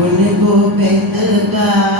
Gunnego Petaga.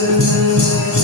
Jesus.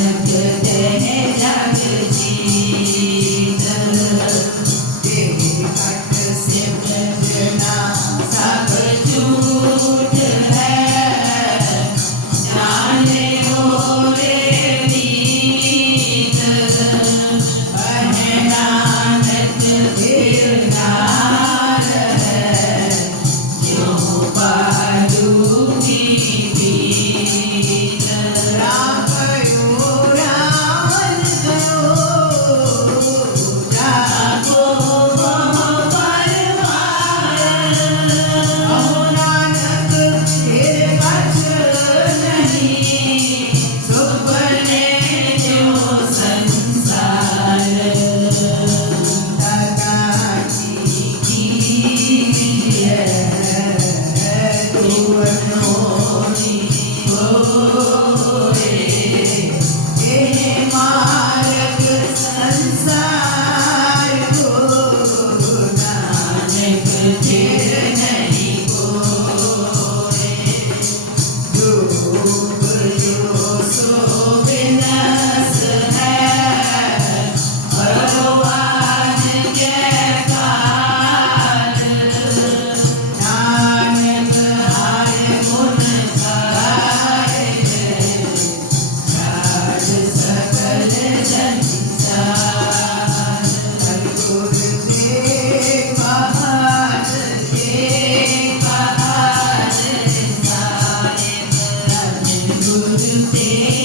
슬플 때 내가 Sunday.